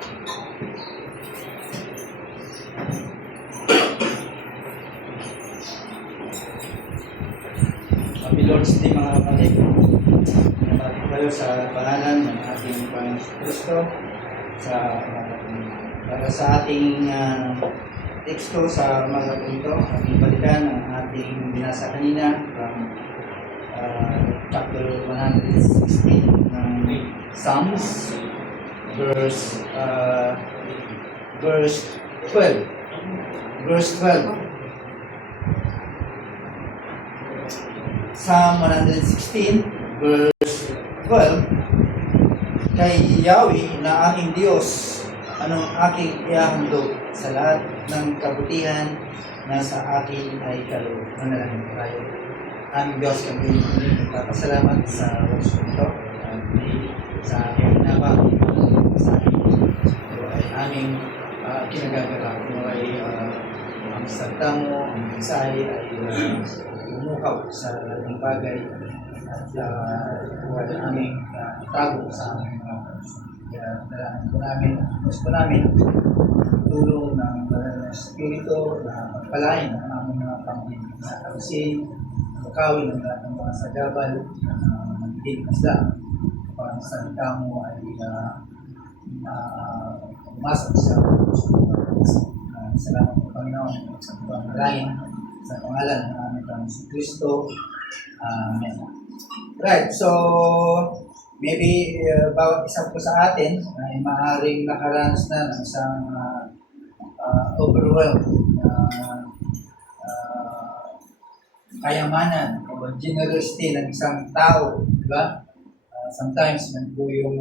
Happy Lord's Day mga kapatid. Nabatik kayo sa pangalan ng ating Panginoon Kristo para sa ating teksto sa umaga po ito. Ating balikan ang ating binasa kanina from chapter 116 ng Psalms, verse 12. Verse 12. Psalm 116, verse 12, Kay Yahweh na aking Diyos, anong aking ihahandog sa lahat ng kabutihan na sa akin ay kaloob. Manalangin tayo. Aming Diyos, kami nagpapasalamat sa oras ito at sa aking ginawa sa akin. Ito ay aming kinagagawa. Ito ay ang salita mo, ang mensahe ay umukaw sa ating bagay at huwag aming itago sa aming mga kaya dalangin po namin, gusto namin tulong ng Espiritu na pagpalain ang aming mga pamilya sa alisin, mukawin ng lahat ng mga sagabal magiging masla para sa salita mo ay umasok sa salamat po Panginoon sa pagpalain sa pangalan ng aming Panginoon Kristo. Amen. Right, so maybe bawat isa po sa atin ay maaaring nakaranas na ng isang overwhelmed kayamanan o generosity ng isang tao, di ba? Sometimes man po yung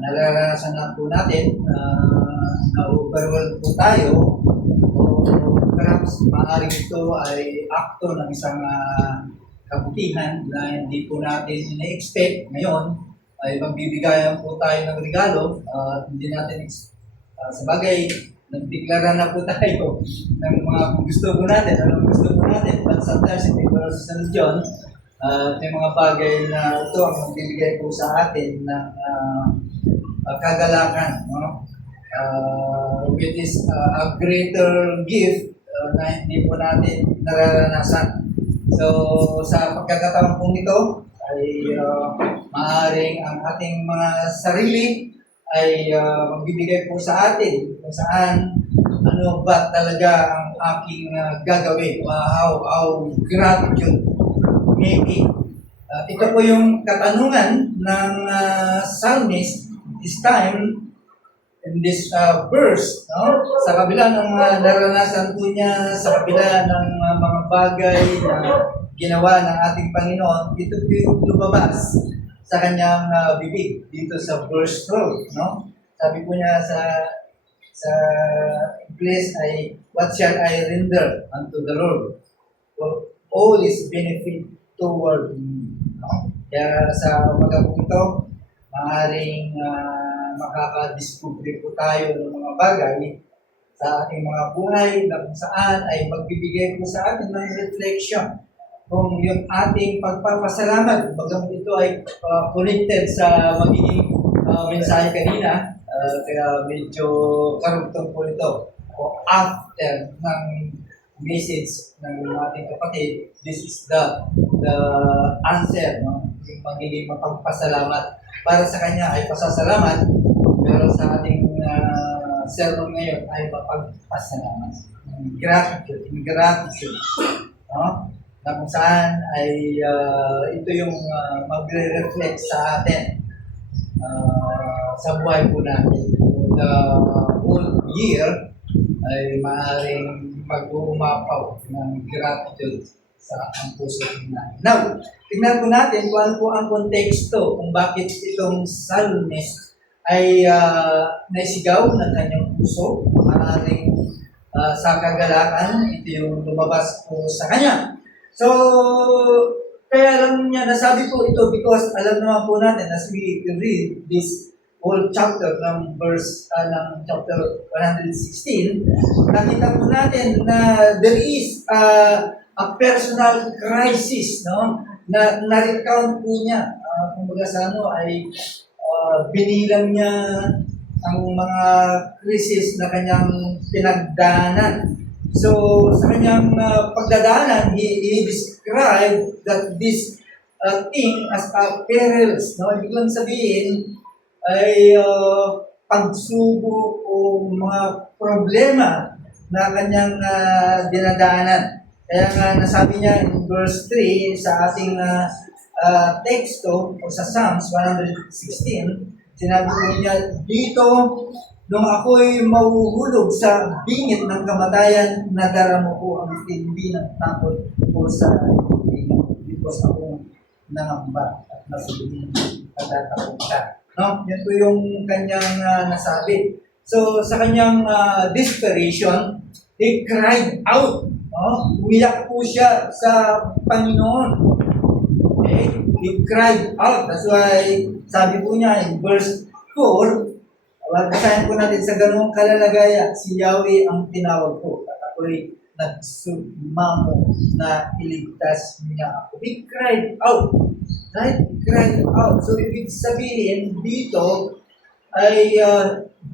nararanasan na po natin na overwhelmed po tayo o perhaps maaaring ito ay akto ng isang kabutihan na hindi po natin ina-expect. Ngayon ay magbibigayan po tayo ng regalo hindi natin sa bagay nagdeklaran na po tayo ng mga gusto po natin, anong gusto po natin, but sometimes hindi po sa Diyon may mga bagay na ito ang magbibigay po sa atin ng kagalakan, no? Which is a greater gift na hindi po natin nararanasan. So, sa pagkakataon pong ito, ay maaaring ang ating mga sarili ay magbibigay po sa atin kung saan ano ba talaga ang aking gagawin. How gratitude maybe. Ito po yung katanungan ng psalmist this time in this verse, no? Sa kabila ng naranasan po niya, sa kabila ng mga bagay na ginawa ng ating Panginoon, ito po yung lumabas sa kanyang bibig dito sa verse 12, no? Sabi po niya sa English ay, what shall I render unto the Lord? For all is benefit toward me. No? Kaya sa umaga po ito, maaaring makakadiscover po tayo ng mga bagay sa ating mga buhay na kung saan ay magbibigay po sa atin ng reflection kung yung ating pagpapasalamat, bagang ito ay connected sa magiging mensahe kanina, kaya medyo karugtong po ito. O after ng message ng ating kapatid, this is the answer, no? Yung magiging mapagpasalamat. Para sa kanya ay pasasalamat, pero sa ating sermon ngayon ay mapagpasalamat. Gratitude. No? Na kung saan ay ito yung magre-reflect sa atin sa buhay po natin. The whole year ay maaaring mag-uumapaw ng gratitude sa ang puso natin. Now, tingnan po natin kung ano po ang konteksto kung bakit itong psalmist ay naisigaw ng kanyang puso. Maaaring sa kagalakan, ito yung lumabas po sa kanya. So, kaya alam niya, nasabi po ito because alam naman po natin as we read this whole chapter ng verse ng chapter 116, nakita po natin na there is a personal crisis, no? Na-recount po niya. Kumbaga sa ano ay binilang niya ang mga krisis na kanyang pinagdaanan. So, sa kanyang pagdadaanan, he described that this thing as a perils. No? Ibig lang sabihin ay pagsubok o mga problema na kanyang dinadaanan. Kaya nga nasabi niya in verse 3 sa ating teksto o sa Psalms 116, sinabi ko niya, dito, nung ako'y mahuhulog sa bingit ng kamatayan, nadarama ko ang tindi ng takot ko sa ibig because akong nangamba at nasubing pagtatakot ka. No? Yan po yung kanyang nasabi. So, sa kanyang desperation, he cried out. No? Umiyak po siya sa Panginoon. Okay? He cried out. That's why, sabi po niya in verse 4, basahin po natin sa ganung kalalagaya, si Yahweh ang tinawag ko at ako'y nagsumamo na iligtas niya ako. He cried out. Right? He cried out. So, ibig sabihin dito ay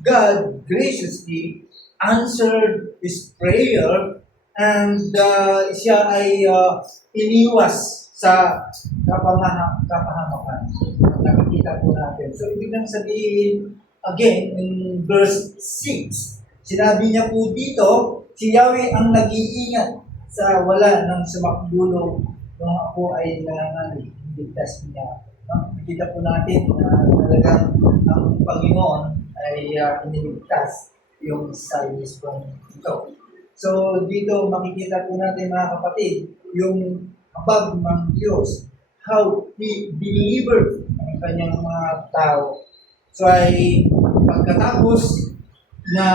God graciously answered his prayer and siya ay iniwas sa kapahamakan. Nakikita po natin. So, ibig nang sabihin, again, in verse 6, sinabi niya po dito, si Yahweh ang nag-iingat sa wala ng sumakdulo nung ako ay nanganganig. Ligtas niya. Nakikita po natin na talagang ang Panginoon ay iniligtas yung psalmist kong ito. So, dito makikita po natin mga kapatid, yung habag ng Diyos, how He delivered ang kanyang mga tao. So ay pagkatapos na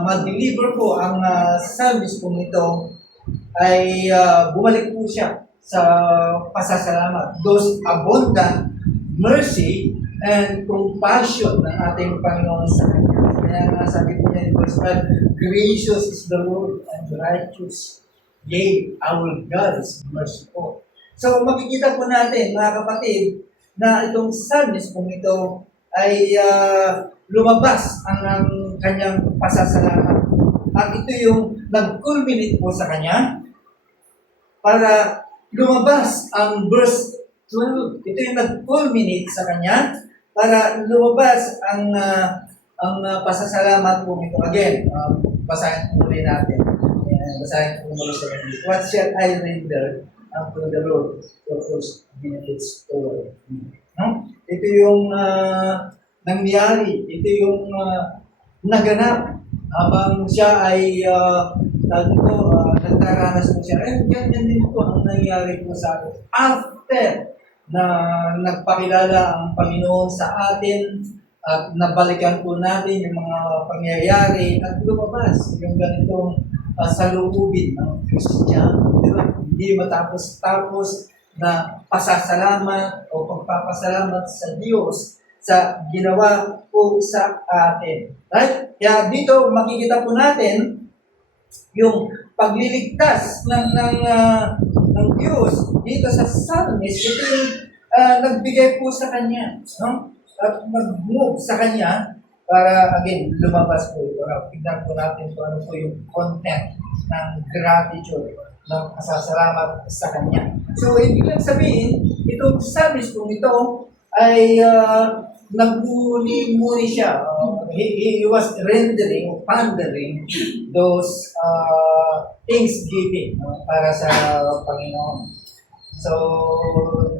ma-deliver po ang psalmist po nito, ay bumalik po siya sa pasasalamat. Those abundant mercy and compassion ng ating Panginoon sa kanya. Kaya nga sabi po niya in verse 5, gracious is the Lord and righteous. Yea, our God is merciful. So makikita po natin mga kapatid na itong psalmist po ito ay lumabas ang kanyang pasasalamat. At ito yung nag-culminate po sa kanya para lumabas ang verse 12. Ito yung nag-culminate sa kanya para lumabas ang pasasalamat po ito. Again, basahin po muli natin. Basahin po muli sa English. What shall I render unto the Lord for whose benefits toward me? No? Ito yung nangyari. Ito yung naganap habang siya ay nagdaranas po siya. Ganyan din po ang nangyari po sa atin. After na nagpakilala ang Panginoon sa atin at nabalikan po natin yung mga pangyayari at lumabas yung ganitong salubin ng Kristiyano. Diba? Hindi matapos-tapos na pasasalamat o pagpapasalamat sa Diyos sa ginawa po sa atin. Right? Kaya dito makikita po natin yung pagliligtas ng Diyos dito sa psalmist. Ito yung nagbigay po sa kanya. No? At nag-move sa kanya para again lumabas po ito. Tignan po natin kung ano po yung content ng gratitude ng pasasalamat sa kanya. So, ibig lang sabihin, itong psalmist po ito ay nagmuni-muni siya. He was rendering or pondering those thanksgiving para sa Panginoon. So,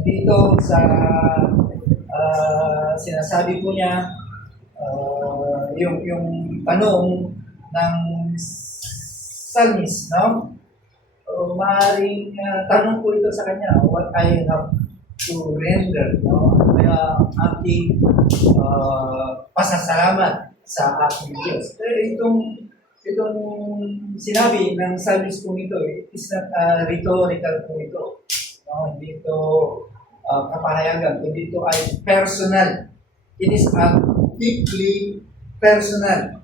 dito sa sinasabi po niya, yung tanong ng psalmist, no? So, maaaring tanong po ito sa kanya, what I have to render, no? Kaya ating pasasalamat sa ating Diyos. Itong sinabi ng psalmist po ito, is not rhetorical po ito. No? Hindi ito kapahayagan, kundi ito ay personal. It is deeply personal.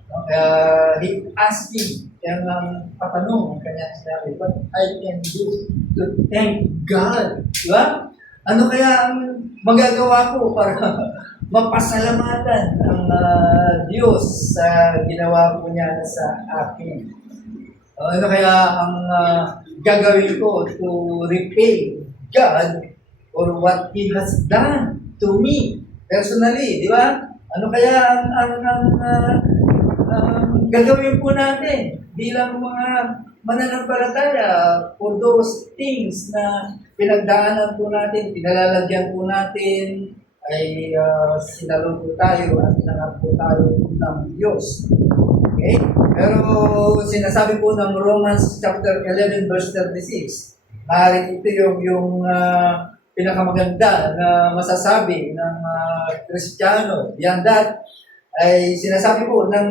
He asking, kaya ng patanong ang kanyang sinabi, what I can do to thank God. Diba? Ano kaya ang magagawa ko para mapasalamatan ang Diyos sa ginawa po niya sa akin. Ano kaya ang gagawin ko to repay God for what He has done to me personally, di ba? Ano kaya ang gagawin po natin bilang mga mananampalataya for those things na pinagdaanan po natin, pinalalagyan po natin, ay sinalong po tayo at pinangat po tayo ng Diyos. Okay? Pero sinasabi po ng Romans chapter 11 verse 36, maaaring ito yung pinakamaganda na masasabi ng Kristiyano. Beyond that, ay sinasabi po ng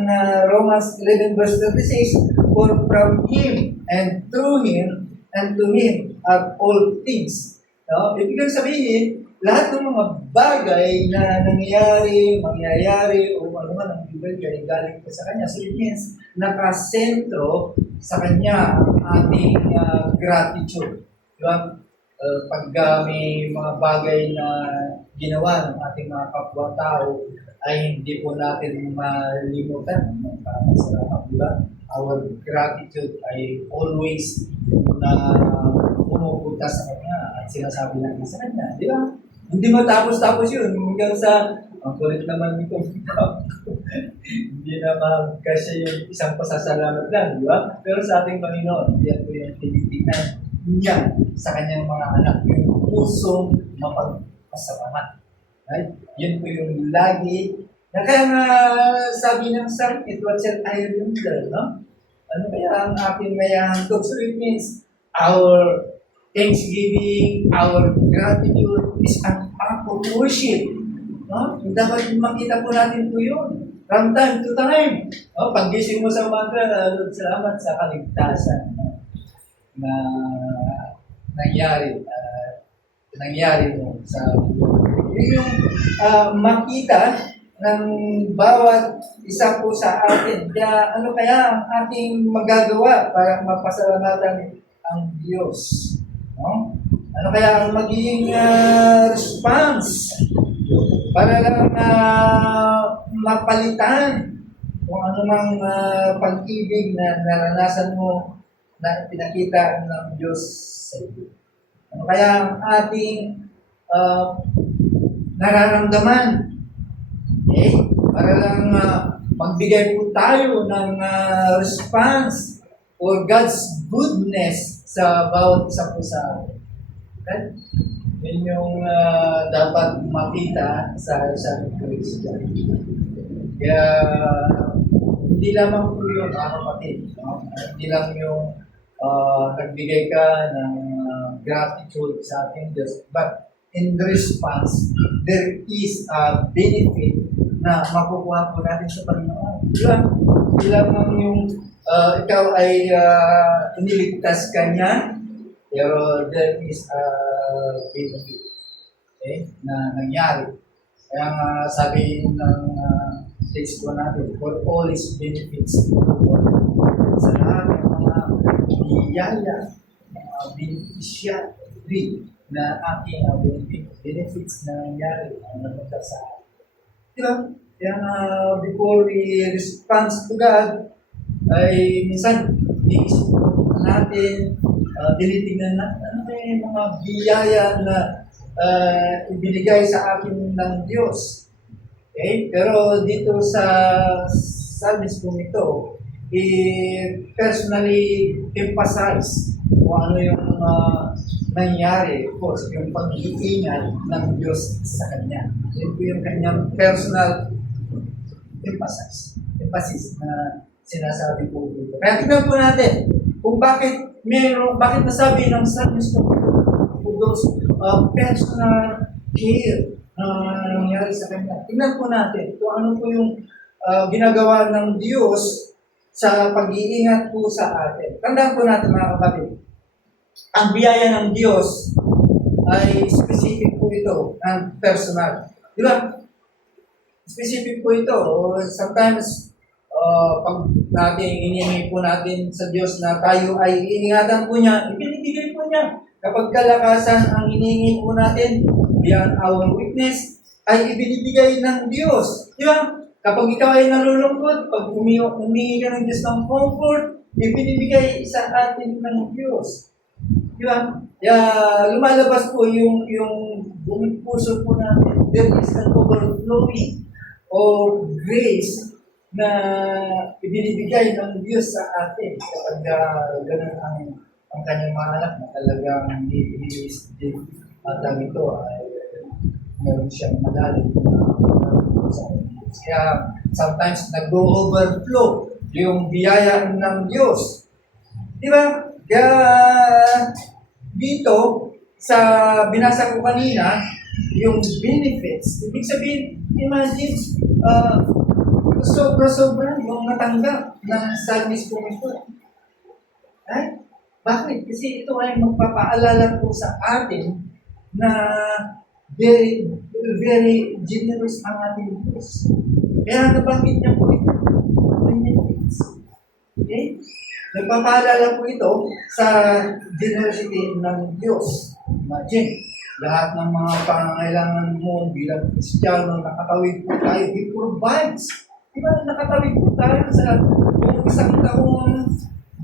Romans 11 verse 36, for from Him and through Him and to Him are all things. No? Ibig sabihin, lahat ng mga bagay na nangyayari, mangyayari, o ano man ang ibigay, galing po sa Kanya. So it means, nakasentro sa Kanya ang ating gratitude. Diba? Pag may mga bagay na ginawa ng ating mga kapwa-tao, ay hindi po natin malimutan. Salamat, diba? Our gratitude ay always na pumupunta sa Kanya at sinasabi natin sa Kanya. Di ba? Hindi matapos-tapos yun. Hanggang sa, ang kulit naman nito. Hindi naman kasi yung isang pasasalamat lang, di ba? Pero sa ating Panginoon, yan po yung tinitignan niya sa Kanyang mga anak. Yung pusong mapagpasalamat. Right? Yun po yung lagi. Na kaya nga sabi ng Psalm, it was an iron no? Ano kaya ang ating mayahandog? So it means our thanksgiving, our gratitude is an act of worship. No? Dapat makita po natin po yun. From time to time. No? Pag-gising mo sa umaga, Lord, salamat sa kaligtasan na nangyari. Nangyari mo sa yun yung makita ng bawat isa po sa atin. Kaya ano kaya ang ating magagawa para mapasalamatan ang Diyos? No? Ano kaya ang magiging response para lang mapalitan kung ano mang pag-ibig na naranasan mo na pinakita ng Diyos sa iyo? Ano kaya ang ating nararamdaman? Okay? Para lang magbigay po tayo ng response for God's goodness sa bawat isa po sa atin. Okay? Yun yung dapat makita sa isang Christian. Kaya hindi lamang po yung kapatid. No? Hindi lang yung nagbigay ka ng gratitude sa ating Diyos. But in response, there is a benefit na makukuha po natin sa Panginoon. Diba? Hindi lamang yung ikaw ay iniligtas ka niya, pero there is a benefit na nangyari. Kaya nga sabi ng text ko natin, for all His benefits, sa lahat ng mga biyaya, mga beneficiary na aking benefits na nangyari ang napunta sa akin. Diba? Kaya before we respond to God, ay minsan, iisip natin, tinitingnan natin, ano yung mga biyaya na ibinigay sa akin ng Diyos. Okay? Pero dito sa service kong ito, personally emphasize kung ano yung nangyari, of course, yung pag-iingat ng Diyos sa Kanya. Yun po yung Kanyang personal emphasis na sinasabi po dito. Kaya tignan po natin kung bakit nasabi ng psalmist po those personal care na nangyari sa Kanya. Tignan po natin kung ano po yung ginagawa ng Diyos sa pag-iingat po sa atin. Tandaan po natin mga kapatid, ang biyaya ng Diyos ay specific po ito and personal. Di ba? Specific po ito. Sometimes, pag inihingi po natin sa Diyos na tayo ay iingatan po niya, ibinibigay po niya. Kapag kalakasan ang hinihingi po natin, beyond our weakness, ay ibinibigay ng Diyos. Di ba? Kapag ikaw ay nalulungkot, pag humingi ka ng Diyos ng comfort, ibinibigay sa atin ng Diyos. Di ba? Kaya lumalabas po yung buong puso po natin. There is an overflowing of grace na ibinibigay ng Diyos sa atin kapag ganun ang kanyang mga anak na talagang iinis din at ang ito ay meron siyang malalim na sa Diyos. Kaya sometimes nag-overflow yung biyaya ng Diyos. Di ba? Kaya dito, sa binasa ko kanina, yung benefits. Ibig sabihin, imagine, sobra-sobra yung natanggap ng psalmist kong ito. Ay, bakit? Kasi ito ay magpapaalala po sa atin na very, very generous ang ating Diyos. Kaya nabanggit niya po ito. Benefits. Okay? Nagpapaalala po ito sa generosity ng Diyos. Imagine, lahat ng mga pangangailangan mo bilang Kristiyano, nakatawid po tayo, He provides. Diba, nakatawid po tayo sa isang taon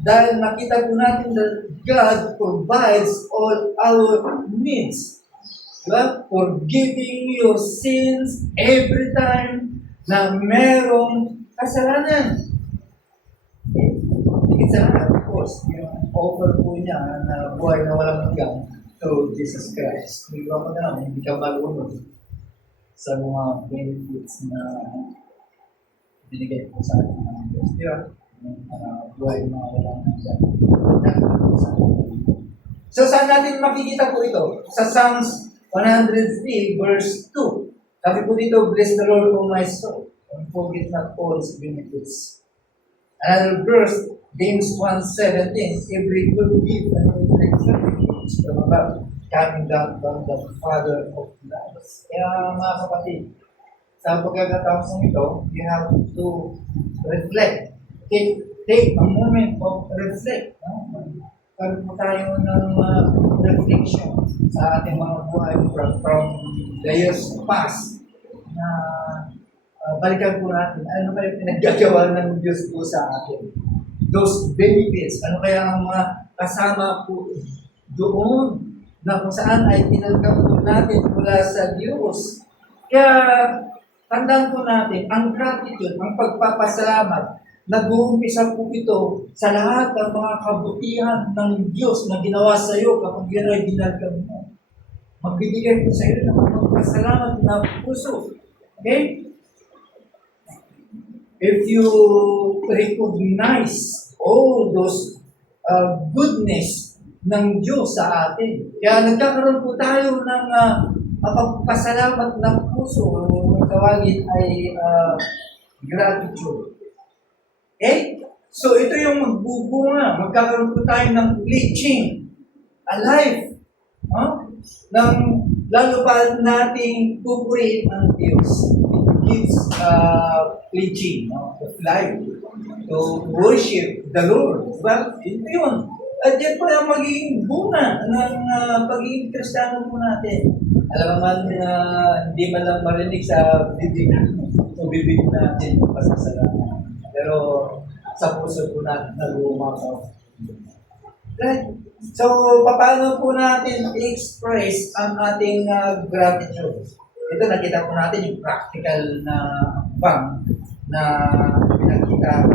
dahil nakita po natin that God provides all our needs. Diba? Forgiving your sins every time na merong kasalanan. Higit sa lahat, of course, yung offer po niya na buhay na walang hanggan to Jesus Christ. Kung iba ko na lang, hindi ka malunod sa mga benefits na binigay po sa atin ng Diyos. Di ba? Buhay na walang hanggan. So, saan natin makikita po ito? Sa Psalms 103, verse 2. Sabi po dito, bless the Lord, O my soul, and forget not all His benefits. Another verse, James 1:17, every good gift and every perfect gift is from above, coming down from the Father of lights. Kaya mga kapatid, sa pagkakataon ito, you have to reflect. Take a moment of reflect. Karoon po tayo ng reflection sa ating mga buhay from the years past na balikan po natin, ano kaya pinaggagawa ng Diyos po sa atin? Those benefits, ano kaya ang mga kasama po doon na kung saan ay tinanggap po natin mula sa Diyos. Kaya tandaan po natin, ang gratitude, ang pagpapasalamat, nag-uumpisa po ito sa lahat ng mga kabutihan ng Diyos na ginawa sa iyo kapag yan ay ginagawa mo. Magbibigay po sa iyo ng mga pasalamat na puso. Okay? If you recognize all those goodness ng Diyos sa atin. Kaya nagkakaroon po tayo ng pagpasalamat ng puso. Ang tawagin ay gratitude. Okay? So ito yung magbubunga. Magkakaroon po tayo ng bleaching. Alive. Lalo pa nating pupurihin ang Diyos. Gives preaching of life to worship the Lord. Diba? Ito yun. At yan po ang magiging bunga ng pagiging Kristiyano po natin. Alam naman na hindi man lang marinig sa bibig natin yung pasasalamat. Pero sa puso po natin nag-uumakaw. Right? So, paano po natin i-express ang ating gratitude? Ito, nakita po natin yung practical na bang na pinakita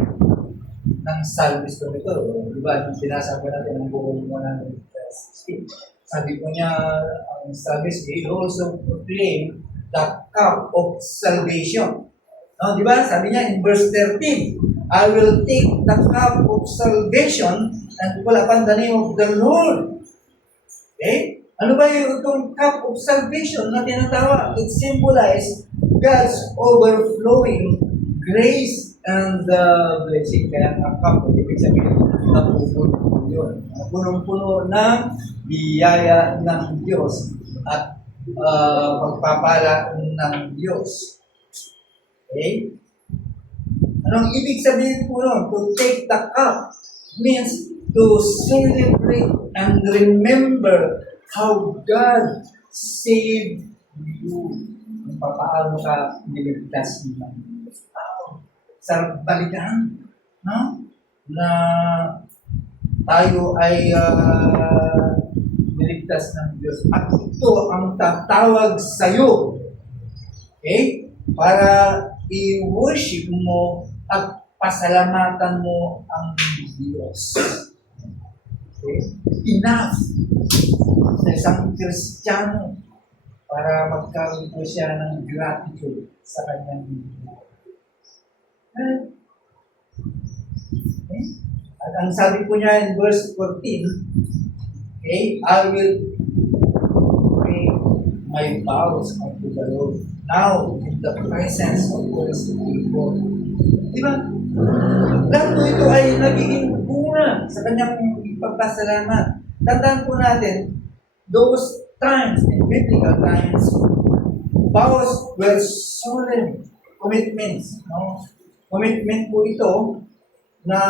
ng psalmist ko ito. Diba, nung binasa po natin ng buong 116. Sabi po niya, ang psalmist, he also proclaimed the cup of salvation. No, diba? Sabi niya in verse 13, I will take the cup of salvation and call upon the name of the Lord. Okay? Ano ba yung itong cup of salvation na tinatawag? It symbolizes God's overflowing grace and blessing. Kaya ang cup, ibig sabihin, napupuno yun. Punong-puno ng biyaya ng Diyos at pagpapala ng Diyos. Okay? Anong ibig sabihin po nun? To take the cup means to celebrate and remember how God saved you. kung paano ka niligtas ng Diyos. Sa balikan, no? Na tayo ay niligtas ng Diyos. At ito ang tatawag sa iyo. Okay? Para i-worship mo at pasalamatan mo ang Diyos. Okay? Enough sa isang Kristiyano para magkaroon po siya ng gratitude sa kanyang buhay. Okay? At ang sabi po niya in verse 14, okay, I will pay my vows unto the Lord now in the presence of God's people. Di ba? Lahat po ito ay nagiging bunga sa kanyang pagpasalamat. Tandaan po natin, those times, in biblical times, vows were solemn commitments. No? Commitment po ito na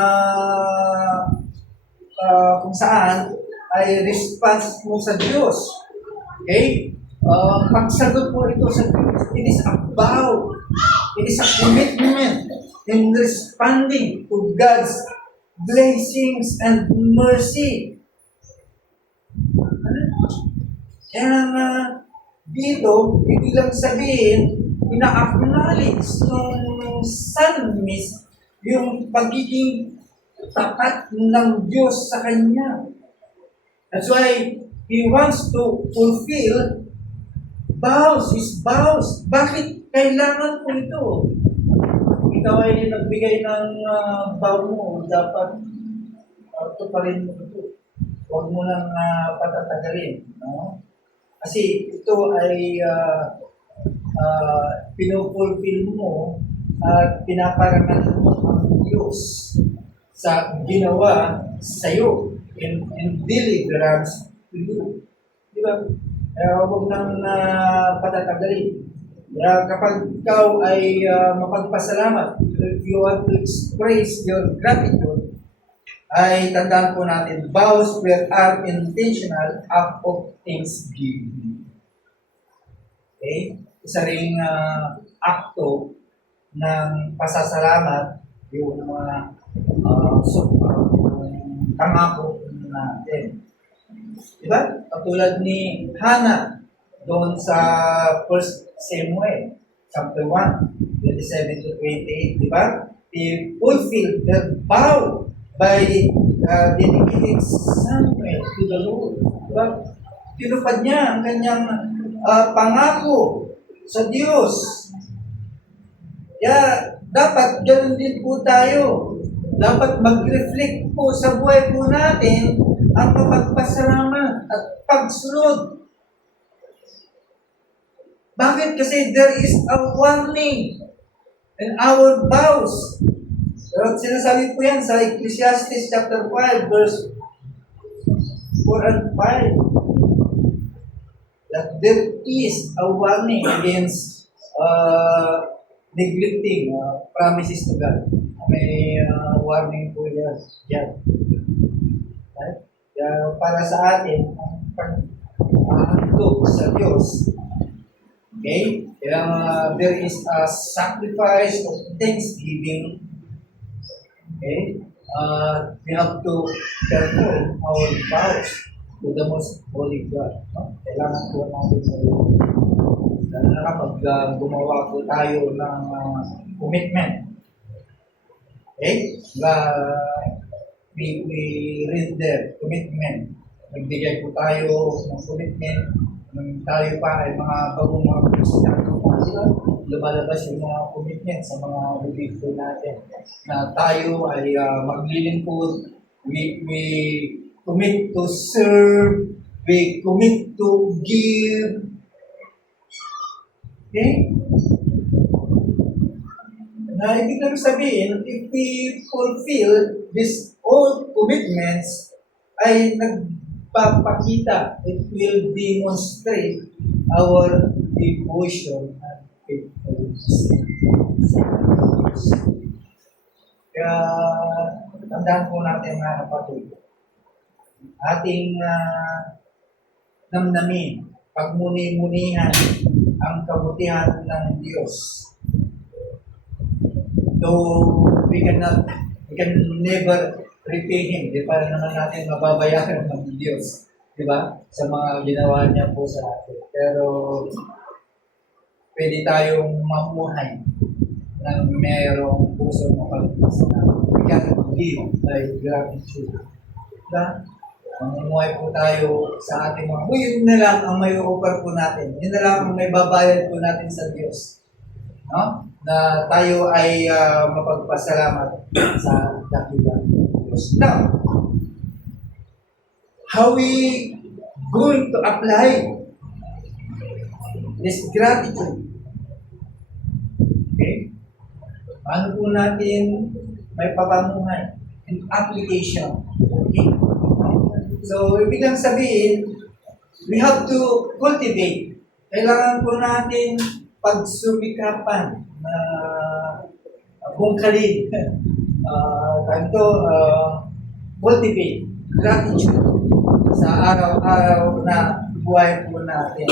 kung saan ay response mo sa Diyos. Okay? Pagsagot mo ito sa Diyos, it is a vow. It is a commitment in responding to God's blessings and mercy. Kaya dito, ibig lang sabihin, ina-acknowledge ng psalmist yung pagiging tapat ng Diyos sa kanya. That's why he wants to fulfill his vows. Bakit kailangan po ito? Ikaw ay nagbigay ng vow mo, dapat ito pa rin mo ito. Huwag mo nang patatagalin. No? Kasi ito ay pinupulfill mo at pinaparangalan mo ang Diyos sa ginawa sa iyo in deliverance to you. Di ba? Huwag nang patatagalin. Kapag ikaw ay mapagpasalamat, if you want to express your gratitude, ay tandaan po natin, vows are intentional act of thanksgiving. Okay? Isa ring akto ng pasasalamat yung mga pangako natin. Diba? Katulad ni Hannah doon sa 1 Samuel chapter 1, 27 to 28, diba? He fulfilled the vow by dedicating Samuel to the Lord. Diba? Tinupad niya ang kanyang pangako sa Diyos. Kaya dapat ganoon din po tayo. Dapat mag-reflect po sa buhay po natin ang mapagpasalamat at pagsunod. Bakit? Kasi there is a warning in our vows. Pero sinasabi po yan sa Ecclesiastes chapter 5 verse 4 and 5 that there is a warning against neglecting promises to God. May warning po yan. Right? Para sa atin, ang pag-handog sa Diyos. Okay? Kaya there is a sacrifice of thanksgiving. Okay? We have to perform our vows to the most holy God. No? Kailangan po natin lalo na kapag gumawa po tayo ng commitment. Okay? We read the commitment. Nagbigay po tayo ng commitment. Nung tayo pa ay mga bagong mga Kristiyano, lumalabas yung mga commitment sa mga belief po natin. Na tayo ay maglilingkod. We commit to serve. We commit to give. Okay? Na ibig lang sabihin, if we fulfill these all commitments, ay nagpapakita, it will demonstrate our devotion and faithfulness. Kaya, tandaan po natin mga kapatid, ating namnamin, pagmuni-munihan, ang kabutihan ng Diyos. Though we can never repay Him. Di pa naman natin mababayaran ng Diyos. Di ba? Sa mga ginawa niya po sa atin. Pero, pwede tayong mamuhay ng mayroong puso ng pagpasalamat. We can live by gratitude. Diba? Mamuhay po tayo sa ating mga, yun na lang ang may offer po natin. Yun na lang ang may babayad po natin sa Diyos. No? Na tayo ay mapagpasalamat sa dakilang Diyos. Now, how we going to apply this gratitude? Okay? Paano po natin may papamuhay? In application. Okay? So, ibig lang sabihin, we have to cultivate. Kailangan po natin pagsumikapan na bungkalin. Cultivate gratitude sa araw-araw na buhay po natin.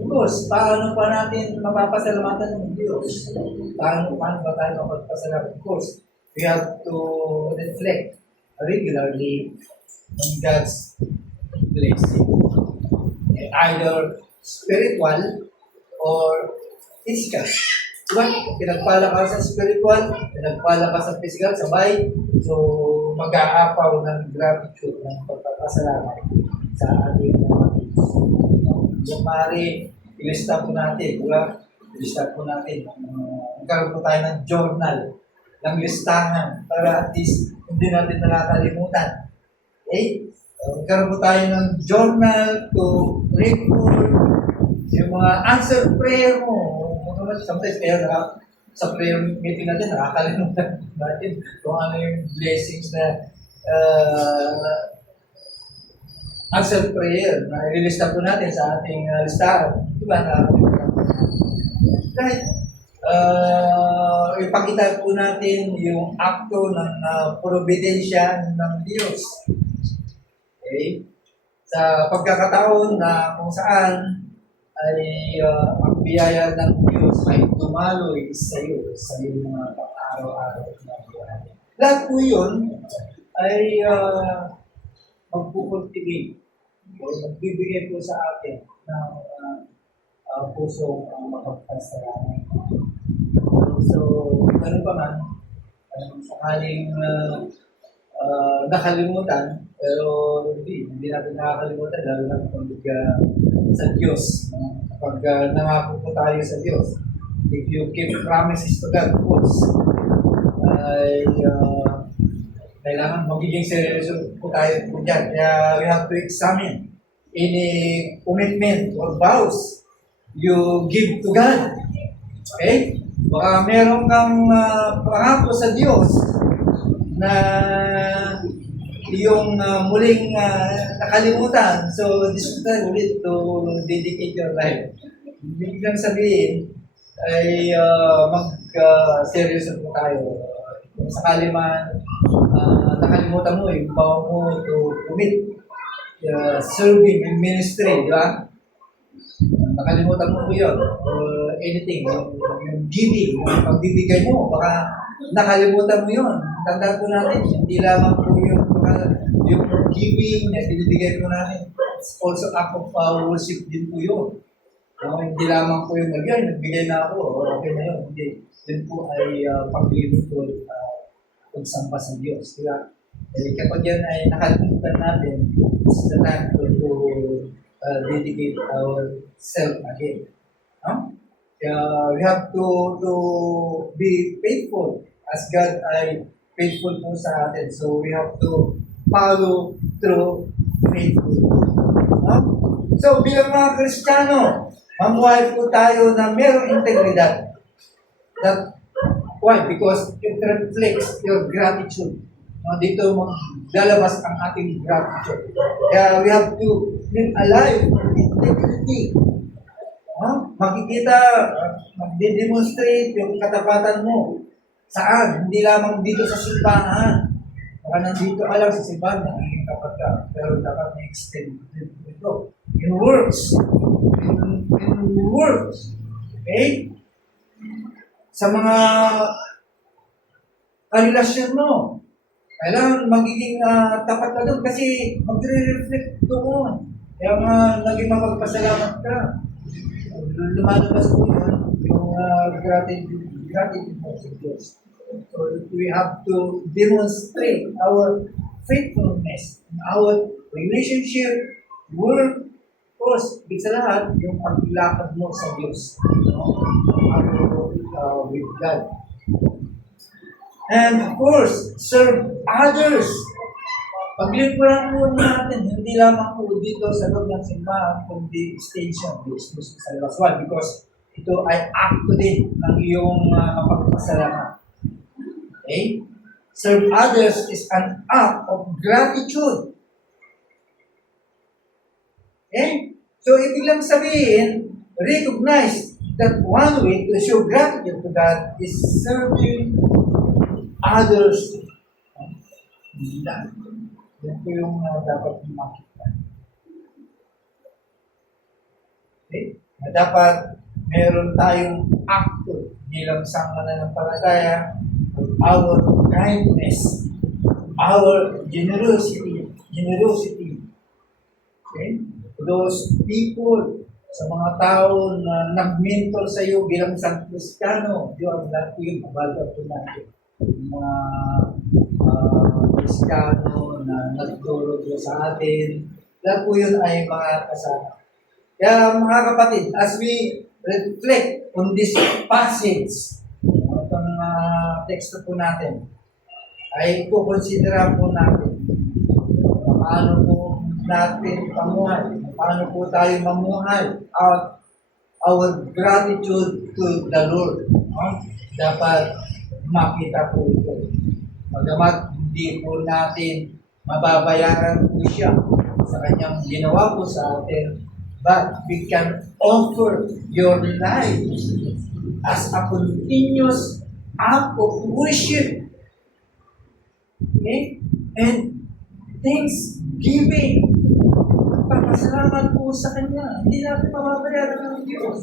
Of course, paano pa natin mapapasalamatan ng Diyos? Paano ba tayo mapagpasalamat? Of course, we have to reflect regularly on God's blessing. Either spiritual or physical. Diba? Pinagpala ka sa spiritual, pinagpala ka sa physical, sabay. So, mag-aapaw ng gratitude, ng pagpapasalamat sa ating mga Diyos. Yung maaari, ilista po natin, diba? Ilista po natin. Magkaroon po tayo ng journal, ng listahan, para at least hindi natin nakakalimutan. Okay? Magkaroon po tayo ng journal to record yung mga answer prayer mo. Sometimes kaya sa prayer meeting natin, nakakalimutan natin kung ano yung blessings na answer prayer na ililista po natin sa ating listahan. Diba? Kahit ipakita po natin yung akto ng providensya ng Diyos. Okay? Sa pagkakataon na kung saan ay ang biyaya ng Diyos ay dumaloy sa iyong mga pang-araw-araw na buhay. Lahat po yun ay magpukultivate o magbibigay po sa atin ng pusong makapagpasalamat. So, ano pa man, sakaling nakalimutan, pero hindi natin nakakalimutan, lalo na kapag sa Diyos. Kapag nangako po tayo sa Diyos, if you give promises to God, of course, ay kailangan magiging seryoso po tayo po dyan. Kaya we have to examine any commitment or vows you give to God. Okay? Baka meron kang pangako sa Diyos na yung muling nakalimutan. So, this is time ulit to dedicate your life. Ibig lang sabihin ay mag-seryoso po tayo. Kung sakali man nakalimutan mo yung bawa mo to commit serving in ministry, di ba? Nakalimutan mo po yun. Or anything, yung giving, yung pagbibigay mo, baka nakalimutan mo yun. Tandaan po natin, hindi lamang po yung giving na binibigay po natin. It's also act of worship din po yun. Hindi lamang po yung nagbigay na ako, okay na yun. Hindi. Yun po ay paglilingkod, pagsamba sa Diyos. Diba? Kapag yan ay nakalimutan natin, it's the time to dedicate ourselves again. We have to be faithful as God ay faithful po sa atin. So we have to follow through faithfully. So bilang mga Kristiyano, mamuhay po tayo na mayroong integridad. Why? Because it reflects your gratitude. Dito maglalabas ang ating gratitude. Kaya we have to live a life of integrity. Makikita, magde-demonstrate yung katapatan mo. Saan? Hindi lamang dito sa simbahan. Baka nandito ka lang sa simbahan, nagiging tapat ka, pero dapat na-extend din ito. In works. In works. Okay? Sa mga karelasyon mo, kailangan magiging tapat ka doon kasi magre-reflect doon. Kaya nga, naging mapagpasalamat ka. Lumalabas po yun, yung gratitude mo sa Diyos. So we have to demonstrate our faithfulness in our relationship, work, of course, sa lahat, yung paglakad mo sa Diyos. With God. And of course, serve others. Paglingkuran po natin, hindi lamang po dito sa loob ng simbahan, kundi station, business sa labas. Why? Because ito ay akto din ng iyong mapagpasalamat. Okay? Serve others is an act of gratitude. Okay? So, ibig lang sabihin, recognize that one way to show gratitude to God is serving others. Yan po yung dapat makita. Okay? Na dapat meron tayong akto bilang isang mananampalataya, our kindness, our generosity. Okay? Those people, sa mga tao na nag-mentor sa iyo bilang isang Kristiyano, yun ang lahat po yung mabalda po natin. Yung mga Kristiyano na nagturo sa atin, lahat po yun ay mga kasama. Kaya mga kapatid, as we reflect on this passage, itong teksto po natin, ay kukonsidera po natin paano po natin pamuhay, paano po tayo mamuhay at our gratitude to the Lord. Dapat makita po ito. Magamat hindi po natin mababayaran po siya sa kanyang ginawa po sa atin, but we can offer your life as a continuous act of worship. Okay? And thanksgiving. Pagpasalamat po sa Kanya. Hindi natin mababayaran ng Diyos.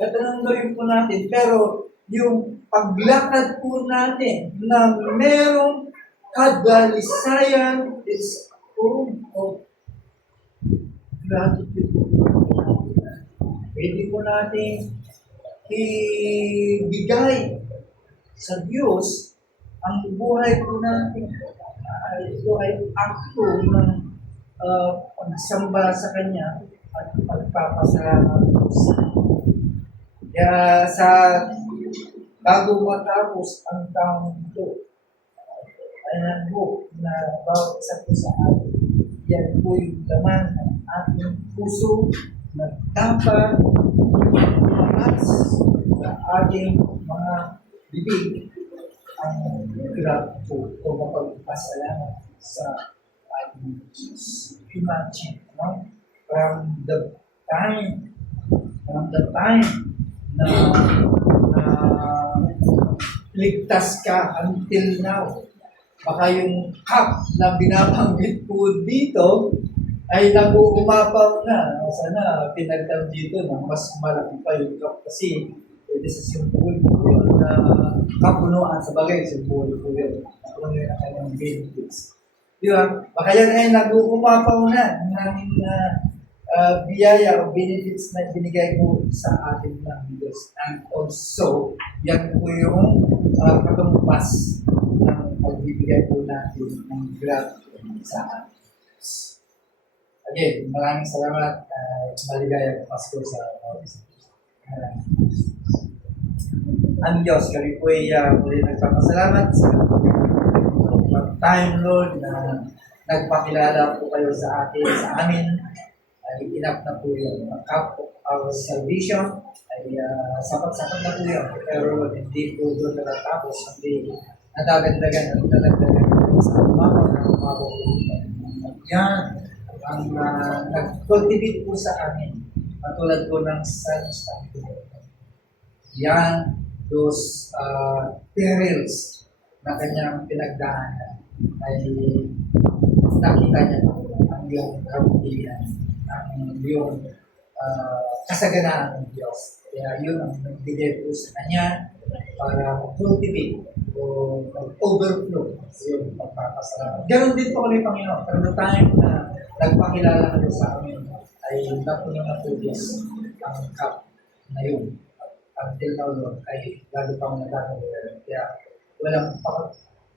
Ito nang gawin po natin. Pero yung paglakad po natin na merong kadalisayan is form of gratitude. Pwede po natin ibigay sa Diyos ang buhay po natin. Ito ay akto ng pagsamba sa Kanya at pagpapasalamat sa Kanya. Kaya bago matapos ang taong ito, ay nandok na bawat isa po sa atin. Yan po yung laman ng ating puso na dapat makas sa ating mga bibig ang gratitude o mapagpasalamat sa ating Diyos. Imagine, no? From the time na ligtas ka until now, baka yung cup na binabanggit po dito ay nag-uumapaw na. Sana pinagdam dito na mas malaki pa yung cup kasi this is yung pool po yun na kapunuan sa bagay, yung pool po yun. Ano yun ang kanyang benefits. Di ba? Baka yan ay nag-uumapaw na ng biyaya o benefits na binigay po sa atin ng Diyos. And also, yan po yung katumbas ng pagbibigay po natin ng gratitude sa atin. Again, maraming salamat. Maligayang Pasko sa ang Diyos. Kami po ay muli nagpapasalamat sa time, Lord, na nagpakilala po kayo sa atin, sa amin. Itinap na po yung cup of our salvation ay sapat-sapat na po yun. Pero hindi po doon natatapos, hindi nadagdagan at nadagdagan sa mga yan ang nag-cultivate po sa amin katulad po ng self-study. Yan, those perils na kanyang pinagdaanan. ay nakita niya ang iyong kabutihan, ang iyong kasaganaan ng Diyos. Kaya yun ang nagbigay po sa kanya para cultivate o mag-overflow yung pagpapasalamat. Ganon din po kami, Panginoon. Pero the time na nagpakilala ko sa amin ay napuno na po Diyos ang cup na yun. Until now, Lord, ay lalo pang nagkakaroon. Kaya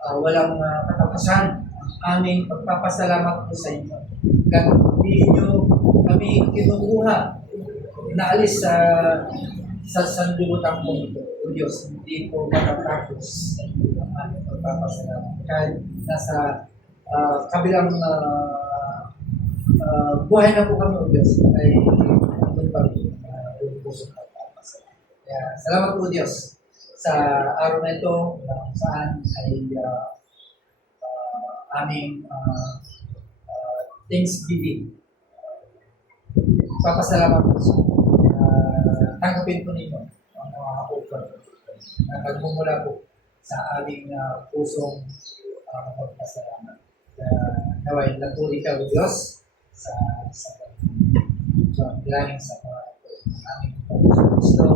walang katapusan ang aming pagpapasalamat po sa inyo. Kahit hindi nyo kami kinukuha, naalis sa sanlibutan po ito. O Diyos, hindi po matatapos ang aming pagpapasalamat. Kahit nasa kabilang buhay na po kami, O Diyos, ay nandun pa rin yung puso ng pagpapasalamat. Kaya salamat po Diyos sa araw na ito kung saan ay aming Thanksgiving. Papasalamat po sa tanggapin po ninyo ang mga offer na nagmumula po sa aming pusong pagpasalamat. Naway, natuli ka o Diyos sa bilangin sa mga aming Panginoon Kristo.